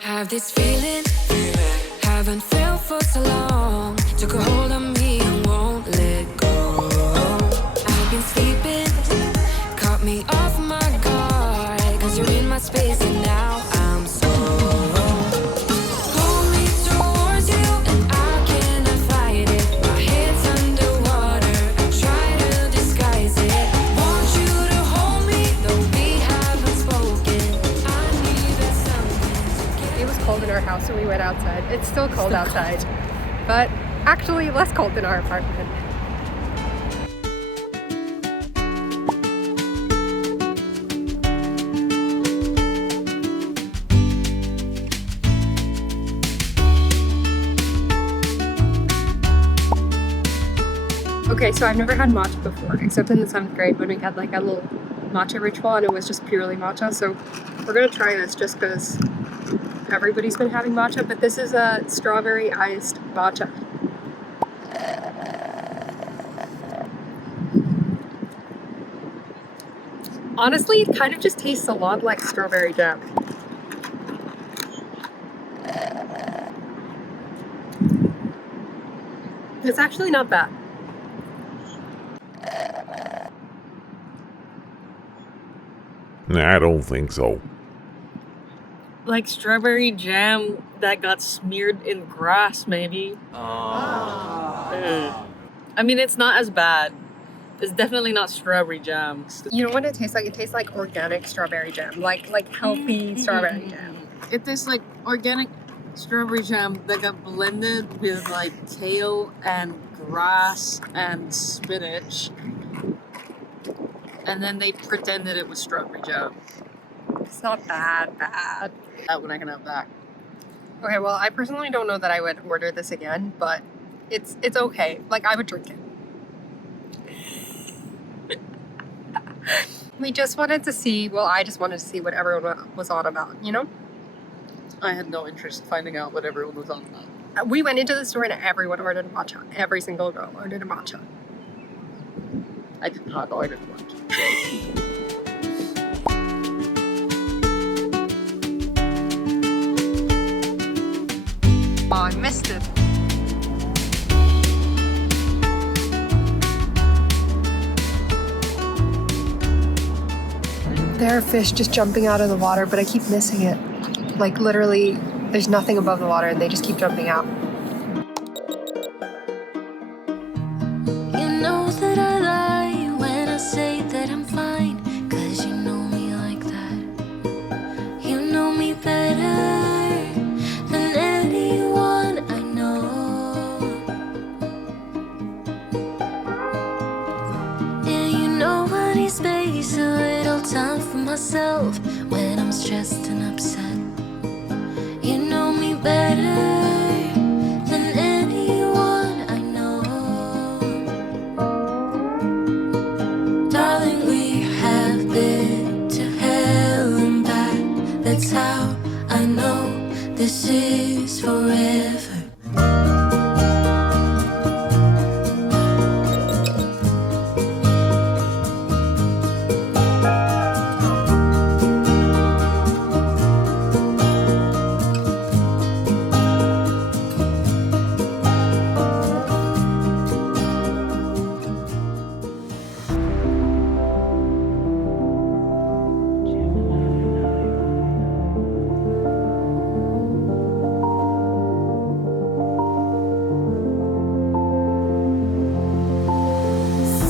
Have this feeling, haven't felt for so long. Took a hold of me and won't let go. I've been sleeping, caught me off my guard. Cause you're in my space and now I'm so. Pull me towards you and I cannot fight it. My head's underwater, I try to disguise it. Want you to hold me, though we haven't spoken. I need something. It was cold in our house, so we went outside. It's still cold outside, but actually less cold than our apartment. Okay, so I've never had matcha before, except in the 7th grade when we had like a little matcha ritual and it was just purely matcha. So we're gonna try this just because everybody's been having matcha, but this is a strawberry iced matcha. Honestly, it kind of just tastes a lot like strawberry jam. It's actually not bad. Nah, I don't think so. Like strawberry jam that got smeared in grass, maybe. I mean, it's not as bad. It's definitely not strawberry jam. You know what it tastes like? It tastes like organic strawberry jam, like healthy strawberry jam. It tastes like organic strawberry jam that got blended with like kale and grass and spinach. And then they pretended it was strawberry jam. It's not bad. That one I can have back. Okay, well, I personally don't know that I would order this again, but it's okay. Like, I would drink it. We just wanted to see, well, I just wanted to see what everyone was on about, you know? I had no interest in finding out what everyone was on about. We went into the store and everyone ordered a matcha. Every single girl ordered a matcha. I did not order one. Oh, I missed it. There are fish just jumping out of the water, but I keep missing it. Like, literally, there's nothing above the water and they just keep jumping out. You know that I lie when I say that I'm fine. Cause you know me like that. You know me better than anyone I know. Yeah, you know I need space, a little time for myself when I'm stressed and upset. You know me better than anyone I know. Darling, we have been to hell and back. That's how I know this is forever.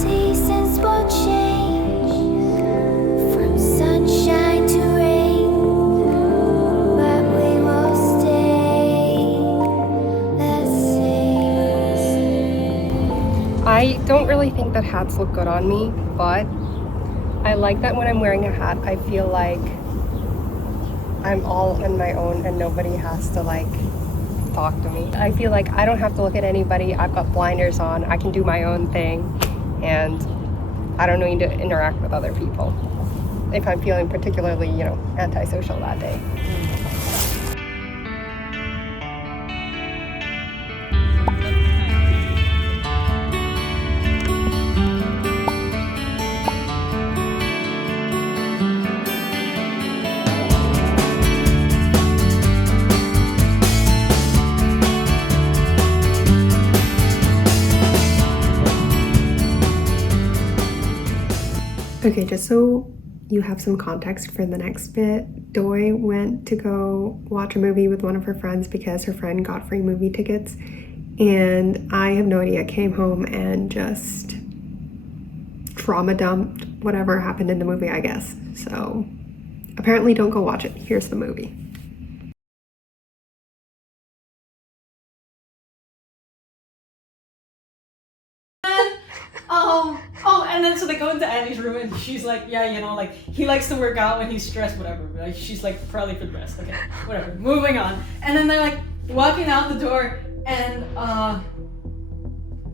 Seasons will change from sunshine to rain, but we will stay the same. I don't really think that hats look good on me, but I like that when I'm wearing a hat, I feel like I'm all on my own and nobody has to like talk to me. I feel like I don't have to look at anybody. I've got blinders on. I can do my own thing and I don't need to interact with other people if I'm feeling particularly, you know, antisocial that day. Okay, just so you have some context for the next bit, Doi went to go watch a movie with one of her friends because her friend got free movie tickets, and I have no idea, came home and just trauma dumped whatever happened in the movie, I guess. So apparently don't go watch it. Here's the movie. And then so they go into Annie's room and she's like, yeah, you know, like he likes to work out when he's stressed, whatever. Like she's like probably for the best. Okay, whatever. Moving on. And then they're like walking out the door and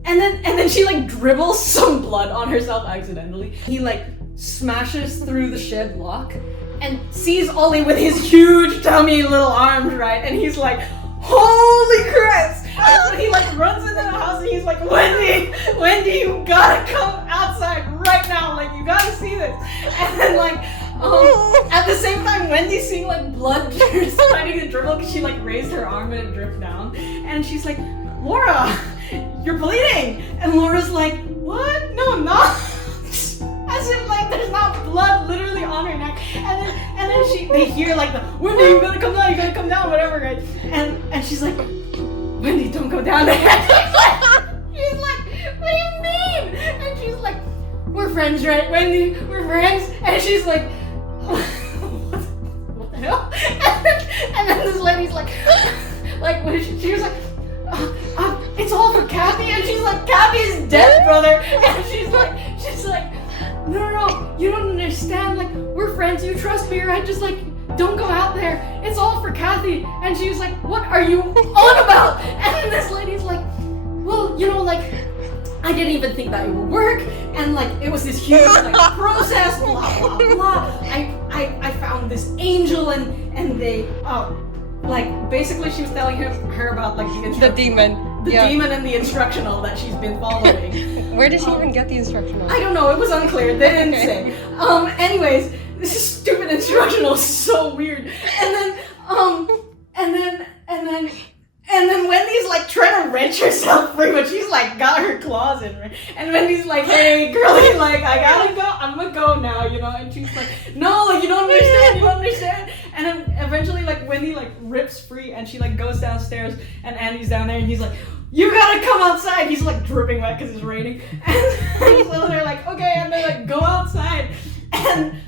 then she like dribbles some blood on herself accidentally. He like smashes through the shed lock and sees Ollie with his huge tummy little arms, right? And he's like, holy Christ! And so he like runs into the house and he's like, Wendy, you gotta come outside right now, like you gotta see this. And then like at the same time Wendy's seeing like blood starting to dribble because she like raised her arm and it dripped down. And she's like, Laura, you're bleeding. And Laura's like, what? No, I'm not. As if like there's not blood literally on her neck. And then they hear like the, Wendy, you gotta come down, whatever, right? And she's like, Wendy, don't go down there. She's like, what do you mean? And she's like, we're friends, right, Wendy? We're friends. And she's like, what the hell? And then this lady's like when she was like, it's all for Kathy. And she's like, Kathy is dead, brother. And she's like, no, you don't understand. Like, we're friends. You trust me, right? Just like, don't go out there. It's all for Kathy. And she was like, what are you on about? And then this lady's like, well, you know, like, I didn't even think that it would work. And like, it was this huge like process, blah, blah, blah. I found this angel and they, like, basically she was telling her about like the demon and the instructional that she's been following. Where did she even get the instructional? I don't know, it was unclear, they didn't say. Anyways, this is stupid instructional is so weird. And then Wendy's like trying to wrench herself free, but she's like got her claws in her. And Wendy's like, hey girlie, like I gotta go, I'm gonna go now, you know. And she's like, no, like you don't understand. And then eventually like Wendy like rips free and she like goes downstairs and Andy's down there and he's like, you gotta come outside. He's like dripping wet because it's raining. And so they're like, okay, and they like go outside and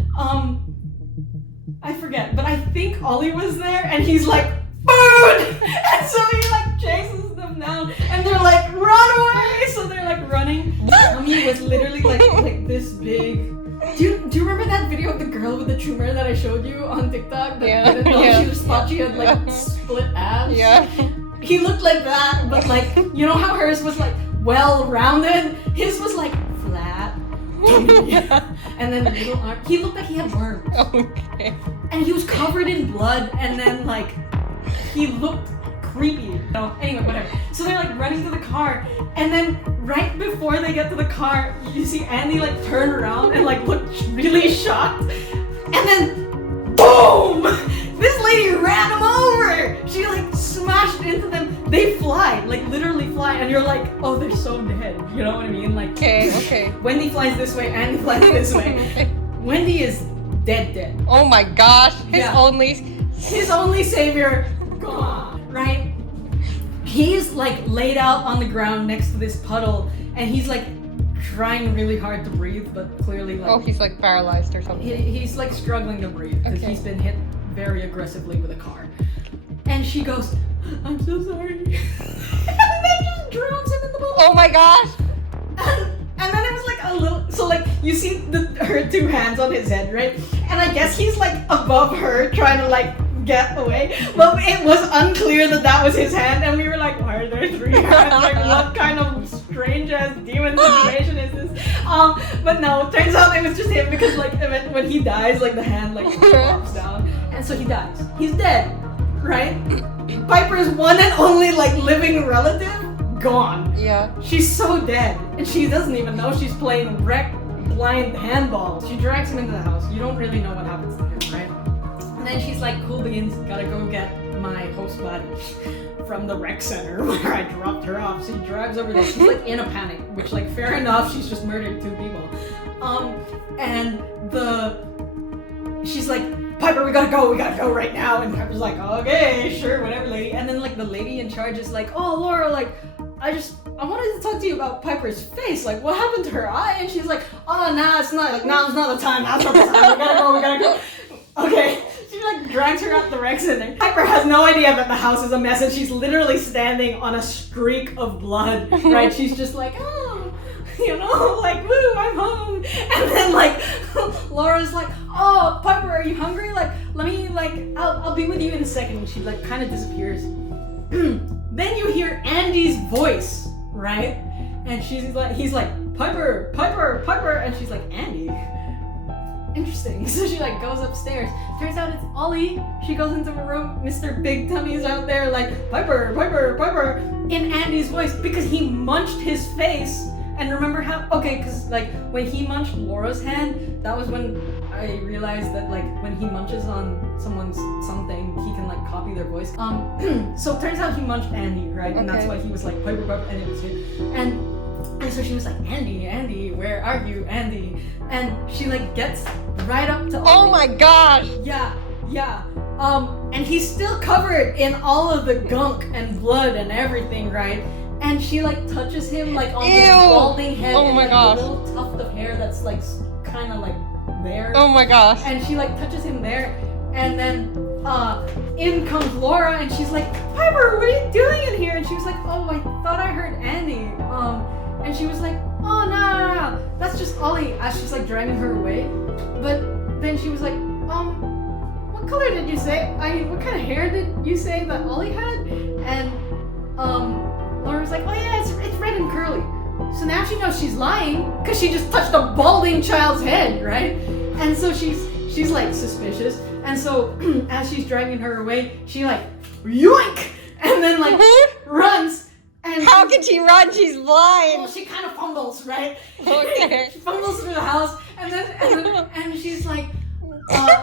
I forget, but I think Ollie was there and he's like, food! And so he like chases them down and they're like, run away! So they're like running. Tommy was literally like this big. Do you remember that video of the girl with the tumor that I showed you on TikTok? That didn't know she just thought she had like split abs? Yeah. He looked like that, but like, you know how hers was like well-rounded? His was like flat. And then the little arm. He looked like he had worms. Okay. And he was covered in blood and then like he looked creepy. No, anyway, whatever. So they're like running to the car, and then right before they get to the car, you see Andy like turn around and like look really shocked, and then boom! This lady ran him over. She like smashed into them. They fly, like literally fly, and you're like, oh, they're so dead. You know what I mean? Like, okay. Wendy flies this way, Andy flies this way. Wendy is dead. Oh my gosh! His only savior. Gone, right? He's like laid out on the ground next to this puddle and he's like trying really hard to breathe, but clearly like he's like paralyzed or something. He's like struggling to breathe because he's been hit very aggressively with a car. And she goes, I'm so sorry. And then just drowns him in the pool. Oh my gosh! And then it was like a little, so like you see her two hands on his head, right? And I guess he's like above her trying to like get away, but it was unclear that was his hand, and we were like, why are there three hands? Like, what kind of strange ass demon situation is this? But no, turns out it was just him because like when he dies, like the hand like drops down, and so he dies. He's dead, right? Piper's one and only like living relative gone. Yeah. She's so dead, and she doesn't even know she's playing blind handball. She drags him into the house. You don't really know what happens to him, right? And then she's like, cool beans, gotta go get my host body from the rec center where I dropped her off. So she drives over there. She's like in a panic, which like fair enough, she's just murdered two people. and she's like, Piper, we gotta go right now. And Piper's like, okay, sure, whatever, lady. And then like the lady in charge is like, oh, Laura, like, I wanted to talk to you about Piper's face. Like, what happened to her eye? And she's like, oh, nah, it's not. Like, now's not the time. Now's not the time. We gotta go. Okay. She like drags her out the Rexon, and Piper has no idea that the house is a mess, and she's literally standing on a streak of blood, right? She's just like, oh, you know, like, woo, I'm home. And then like, Laura's like, oh, Piper, are you hungry? Like, let me, like, I'll be with you in a second. And she like kind of disappears. Then you hear Andy's voice, right? And he's like, Piper, Piper, Piper, and she's like, Andy. Interesting. So she like goes upstairs. Turns out it's Ollie. She goes into her room. Mr. Big Tummy's out there like, Piper, Piper, Piper, in Andy's voice because he munched his face. And remember how, okay, because like when he munched Laura's hand, that was when I realized that like when he munches on someone's something, he can like copy their voice. So it turns out he munched Andy, right? Okay. And that's why he was like, Piper, Piper, and it was him. And so she was like, Andy, where are you, Andy? And she like gets right up to Ollie. Oh my gosh! Yeah. And he's still covered in all of the gunk and blood and everything, right? And she like touches him like on his balding head and like a little tuft of hair that's like kind of like there. Oh my gosh! And she like touches him there, and then in comes Laura, and she's like, Piper, what are you doing in here? And she was like, oh, I thought I heard Andy. And she was like, oh no, that's just Ollie, as she's like dragging her away. But then she was like, what color did you say? What kind of hair did you say that Ollie had? And Laura was like, oh yeah, it's red and curly. So now she knows she's lying because she just touched a balding child's head, right? And so she's like suspicious. And so as she's dragging her away, she like yoink, and then like runs. And how can she run? She's blind. Well, she kind of fumbles, right? Okay. She fumbles through the house, and she's like,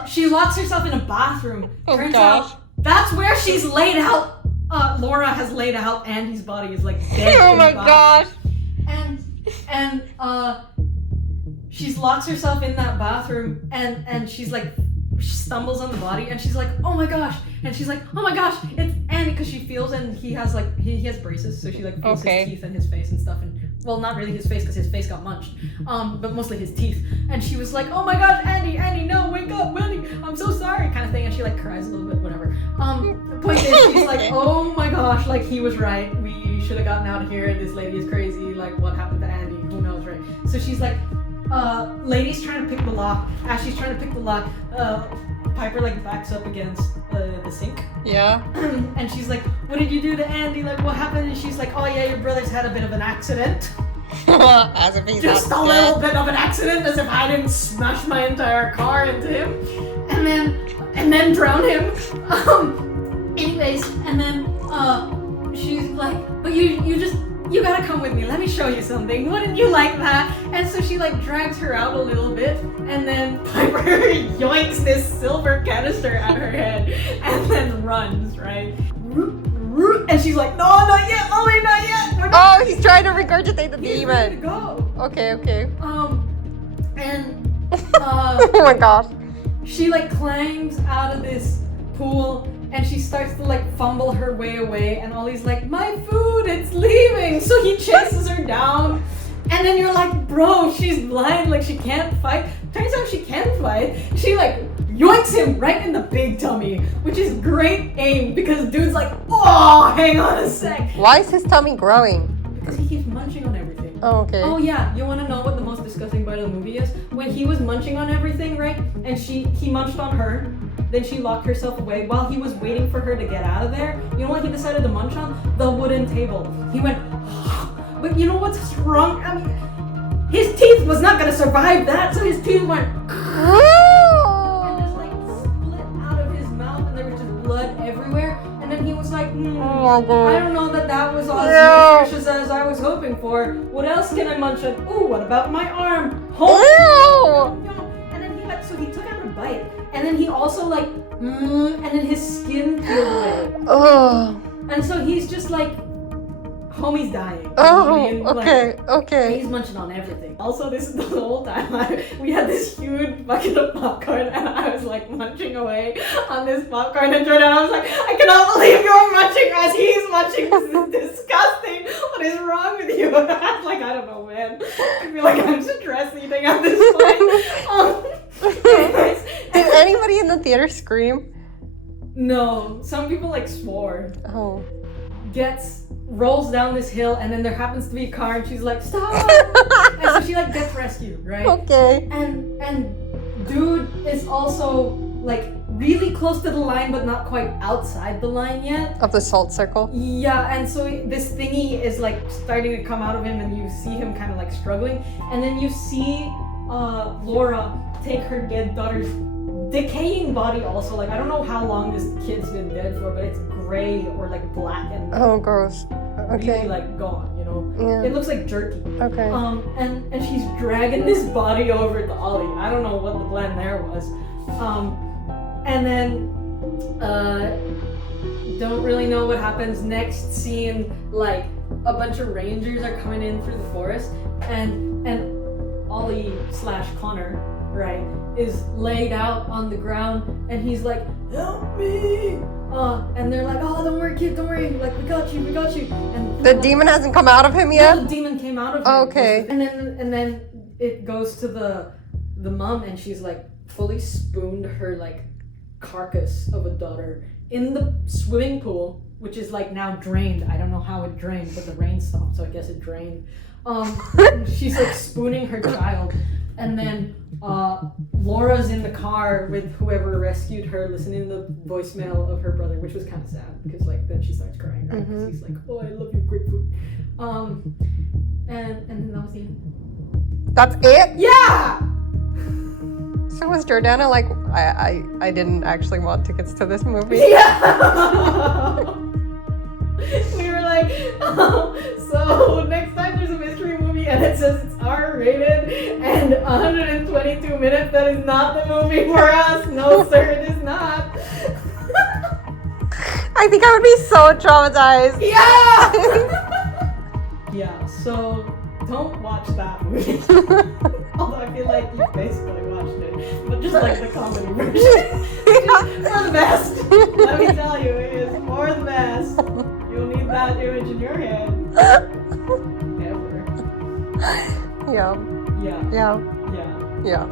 she locks herself in a bathroom. Turns out that's where she's laid out. Laura has laid out Andy's body is like dead. Oh my gosh. And she locks herself in that bathroom, and she's like, she stumbles on the body, and she's like, oh my gosh, and she's like, oh my gosh, it's Andy, because she feels, and he has like he has braces, so she like feels his teeth and his face and stuff, and well, not really his face because his face got munched, but mostly his teeth. And she was like, oh my gosh, Andy, no, wake up, Andy, I'm so sorry, kind of thing. And she like cries a little bit, whatever. The point is, she's like, oh my gosh, like he was right, we should have gotten out of here, this lady is crazy, like what happened to Andy, who knows, right? So she's like, lady's trying to pick the lock. As she's trying to pick the lock, Piper like backs up against the sink. Yeah. And she's like, what did you do to Andy? Like, what happened? And she's like, oh yeah, your brother's had a bit of an accident. As if he's just a little bit of an accident, as if I didn't smash my entire car into him, and then drown him. Anyways, and then she's like, but you gotta come with me, let me show you something, wouldn't you like that? And so she like drags her out a little bit, and then Piper yoinks this silver canister at her head and then runs, right? And she's like, no, not yet, Ollie, not yet. Oh, he's trying to regurgitate the demon. He's ready to go. Okay. And oh my gosh. She like climbs out of this pool, and she starts to like fumble her way away, and Ollie's like, my food, it's leaving. So he chases her down, and then you're like, bro, she's blind, like she can't fight. Turns out she can fight. She like yoinks him right in the big tummy, which is great aim because dude's like, oh, hang on a sec. Why is his tummy growing? Because he keeps munching on everything. Oh, okay. Oh yeah, you want to know what the most disgusting part of the movie is? When he was munching on everything, right? And he munched on her. Then she locked herself away while he was waiting for her to get out of there. You know what he decided to munch on? The wooden table. He went, but you know what's wrong? I mean, his teeth was not gonna survive that, so his teeth went and just like split out of his mouth, and there was just blood everywhere. And then he was like, I don't know that was as nutritious as I was hoping for. What else can I munch on? Ooh, what about my arm? And then he like, so he took out a bite. And then he also like, and then his skin peeled away. Oh. And so he's just like, homie's dying. You know what I Oh, mean? okay, Like, okay. he's munching on everything. Also, this is the whole time we had this huge bucket of popcorn, and I was like munching away on this popcorn. And Jordan, I was like, I cannot believe you're munching as he's munching. This is disgusting. What is wrong with you? I was like, I don't know, man. I feel like I'm stress eating at this point. Anyways, Did anybody in the theater scream? no, some people like swore. Oh. Rolls down this hill, and then there happens to be a car, and she's like, stop! And so she like gets rescued, right? Okay. And dude is also like really close to the line, but not quite outside the line yet. Of the salt circle? Yeah, and so this thingy is like starting to come out of him, and you see him kind of like struggling, and then you see Laura take her dead daughter's decaying body also. Like, I don't know how long this kid's been dead for, but it's gray or like black and Oh, gross. Okay. really like gone, you know? Yeah. It looks like jerky. Okay. And she's dragging this body over to Ollie. I don't know what the plan there was. And then don't really know what happens. Next scene, like a bunch of rangers are coming in through the forest, and Ollie / Connor, right, is laid out on the ground, and he's like, help me! And they're like, oh, don't worry, kid, don't worry. Like, we got you. And The demon hasn't come out of him the yet? demon came out of him. Okay. And then it goes to the mom, and she's like fully spooned her like carcass of a daughter in the swimming pool, which is like now drained. I don't know how it drained, but the rain stopped, so I guess it drained. She's like spooning her child, and then Laura's in the car with whoever rescued her, listening to the voicemail of her brother, which was kind of sad because like then she starts crying, right? Because he's like, "Oh, I love you, grapefruit." And then that was the end. That's it? Yeah. So was Jordana like, I didn't actually want tickets to this movie? Yeah. We were like, oh, so next time there's a mystery movie and it says it's R-rated and 122 minutes, that is not the movie for us. No, sir, it is not. I think I would be so traumatized. Yeah. Yeah. So don't watch that movie. Although I feel like you basically watched it, but just like the comedy version. For the best. Let me tell you, it is for the best. You'll need that image in your head. Ever. Yeah. Yeah. Yeah. Yeah. Yeah.